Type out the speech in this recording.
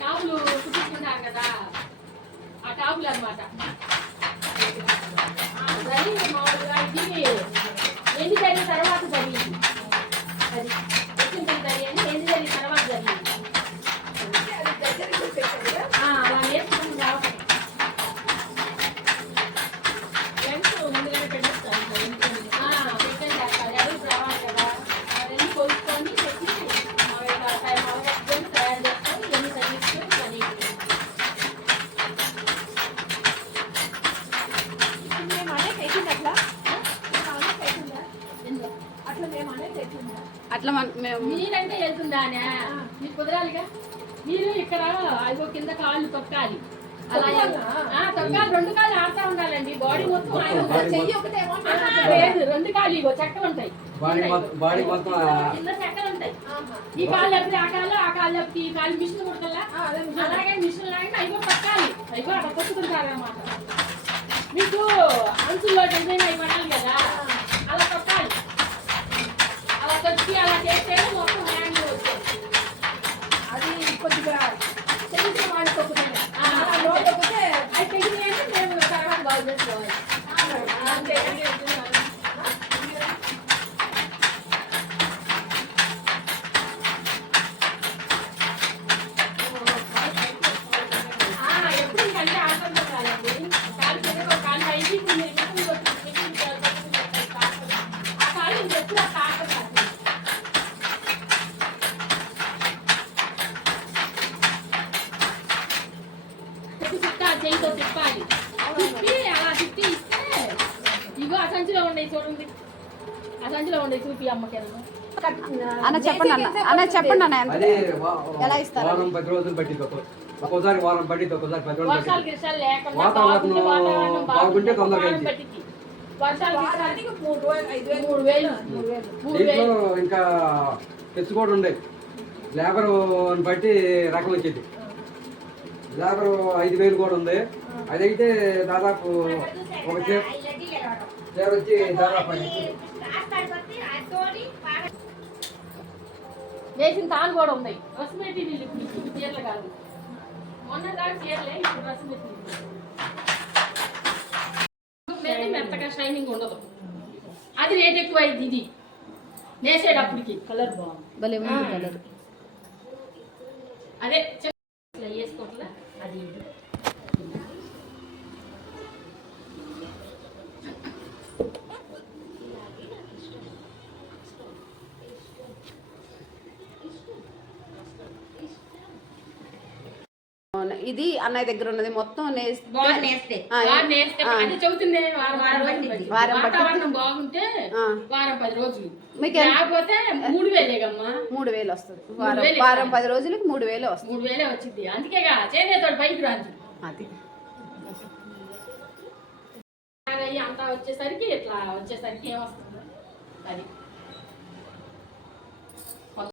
టాపులు కుట్టించుకుంటారు కదా, ఆ టాపులు అనమాట. మామూలుగా ఇది ఎన్ని జరిగిన తర్వాత జరిగింది, అది వచ్చిన తల్లి అని ఎన్ని జరిగిన తర్వాత జరిగింది. అలా నేర్చుకుని రావటం ఫ్రెండ్స్ ముందుగానే పెట్టేస్తారు, పెట్టండి అక్కడ ఎవరు రావాలి కదా, అవన్నీ కొలుసుకొని పెట్టి తయారు చేసుకొని ఇవన్నీ తగ్గించుకొని పని. అట్లా మీరంటే వెళ్తుందా మీకు కుదరాలిగా. మీరు ఇక్కడ అదిగో కింద కాళ్ళు తొక్కాలి, అలా తొక్కాలి. రెండు కాళ్ళు ఆడుతూ ఉండాలండి, బాడీ మొత్తం. లేదు, రెండు కాళ్ళు ఇగో చెక్క ఉంటాయి, కింద చెక్కలు ఉంటాయి. ఈ కాళ్ళు ఎప్పుడు ఆ కాళ్ళు, ఆ కాళ్ళు ఎప్పుడు ఈ కాళ్ళు. మిషన్ కుడతలా అలాగే మిషన్ లాగా అయిపో తొక్కాలి, అయిపో అక్కడ తొక్కుతుంటారు అన్నమాట. మీకు అంచుల్లో డిజైన్ అయి పడాలి కదా, అలా తొక్కాలి. అలా తొక్కి అలా చేస్తే మొత్తం హ్యాండ్ వచ్చేది. అది కొద్దిగా తెలిసిన వాళ్ళు తొక్కుతాయి, అది తెలియదు అంటే మేము తర్వాత బాగు చేసుకోవాలి. ఎప్పుడు ఇంకంటే ఆటంకం కాదండి. కాలు పెద్ద ఒక కాలు పైకి ఆ కాలు ఇంకెప్పుడు ఆ కాటం కాదు. చేయితో తిప్పాలి, తిప్పి అలా తిప్పి ఇస్తే ఇగో ఆ సంచిలో ఉండే చూడండి, ఆ సంచిలో ఉండే చూపి అమ్మకి. అన్న చెప్పండి అన్న చెప్పండి అన్న ఎలా ఇస్తారు? వారం 10 రోజులు పట్టింది, ఒక్కోసారి వారం పట్టింది, ఒక్కోసారి 10 రోజులు. వర్షాలు గిర్షాలు లేకుండా వాతావరణం బాగుంటే తొందరగా వర్షాలు 3,000 ఇంకా తెచ్చు కూడా ఉండే. లేబర్ బట్టి రకం వచ్చేది. లేబర్ 5,000 కూడా ఉంది. అదైతే దాదాపు ఒక చీర వచ్చి దాదాపు వేసిన తాను కూడా ఉన్నాయి. డ్రెస్ మెటీరియల్ ఇప్పుడు చీరలు కాదు, మొన్న దాకా చీరలే, ఇప్పుడు డ్రెస్ మెటీరియల్. మెత్తగా షైనింగ్ ఉండదు, అది రేట్ ఎక్కువ అయింది. ఇది వేసేటప్పటికి కలర్ బాగుంది, భలే ఉంది కలర్. అదే వేసుకోవట్లే అది. ఇది అన్నయ్య దగ్గర ఉన్నది మొత్తం వాతావరణం బాగుంటే వారం 10 రోజులు, లేకపోతే 3,000 3,000 వస్తుంది. వారం 10 రోజులకి 3,000 వస్తుంది. 3,000 వచ్చింది. అందుకేగా చేనేతోడు పైకి రాదు. అది అంతా వచ్చేసరికి ఇట్లా వచ్చేసరికి ఏమొస్తుంది అది.